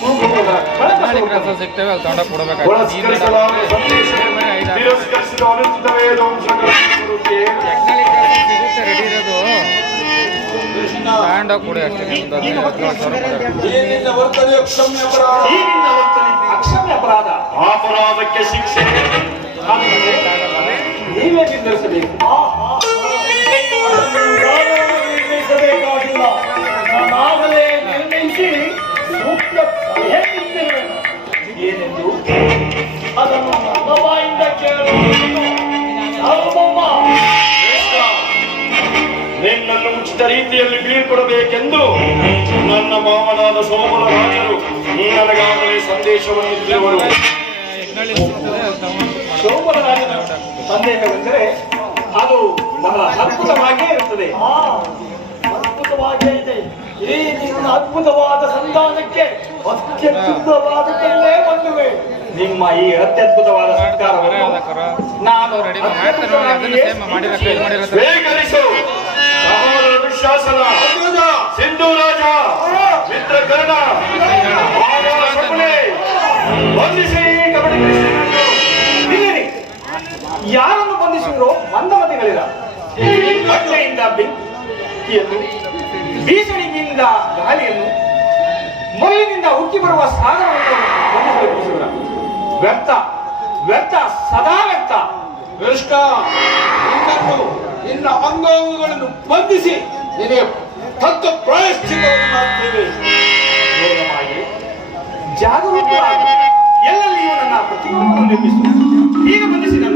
ಮುಳುಗುವುದರ ಕಳಕ ನಾಳೆ ಸ್ವರೂಪನೇ. ಕೆಲಸ ಸಿಗ್ತೇವೆ ಅಲ್ಲಿ ಸಿಗುತ್ತೆ ರೆಡಿ ಇರೋದು. ತಗೊಂಡೋಗಿ ಕೊಡಿ ಅಷ್ಟೇ ಒಂದು ಹದಿನೈದು ಹದಿನೇಳು ಸಾವಿರ ನಿನ್ನನ್ನು ಉಚಿತ ರೀತಿಯಲ್ಲಿ ಬೀಳ್ಕೊಡಬೇಕೆಂದು ನನ್ನ ಮಾವನಾದ ಸೋಮನ ರಾಜರು ನನಗಾಗಲೇ ಸಂದೇಶವನ್ನು ಇದ್ದವರು ಸೋಮನ ರಾಜನ ಸಂದೇಶವೆಂದರೆ ಅದು ಬಹಳ ಅದ್ಭುತವಾಗಿಯೇ ಇರುತ್ತದೆ. ಆ, ಅದ್ಭುತವಾಗೇ ಇದೆ. ಈ ನಿನ್ನ ಅದ್ಭುತವಾದ ಸಂತಾನಕ್ಕೆ ಅತ್ಯದ್ಭುತವಾದದ್ದಲ್ಲೇ ಬಂದುವೆ. ನಿಮ್ಮ ಈ ಅತ್ಯದ್ಭುತವಾದ ಸರ್ಕಾರವನ್ನು ನಾನು ಸ್ವೀಕರಿಸು. ಬಂಧಿಸಿ ಕಬಡ್ಡಿ. ಯಾರನ್ನು ಬಂಧಿಸಿದ್ರು ಮಂದಮತಿಗಳಿಲ್ಲ. ಕಟ್ಟೆಯಿಂದ ಬೆಂಕಿಯನ್ನು ಬೀಸಣಿಗೆಯಿಂದ ಗಾಳಿಯನ್ನು ಮೊಯ್ಲಿನಿಂದ ಉಕ್ಕಿ ಬರುವ ಸಾಗರವನ್ನು ಬಂಧಿಸಲು ವ್ಯರ್ಥ ವ್ಯರ್ಥ ಸದಾ ವ್ಯರ್ಥ. ಕೃಷ್ಣ ನಿನ್ನನ್ನು ನಿನ್ನ ಅಂಗಾಂಗಗಳನ್ನು ಬಂಧಿಸಿ ನಿನಗೆ ತಕ್ಕ ಪ್ರಾಯಶ್ಚಿತ್ತವನ್ನು ಮಾಡ್ತೇವೆ. ಜಾಗರೂಕರಾಗು ಈಗ ಬಂಧಿಸಿದ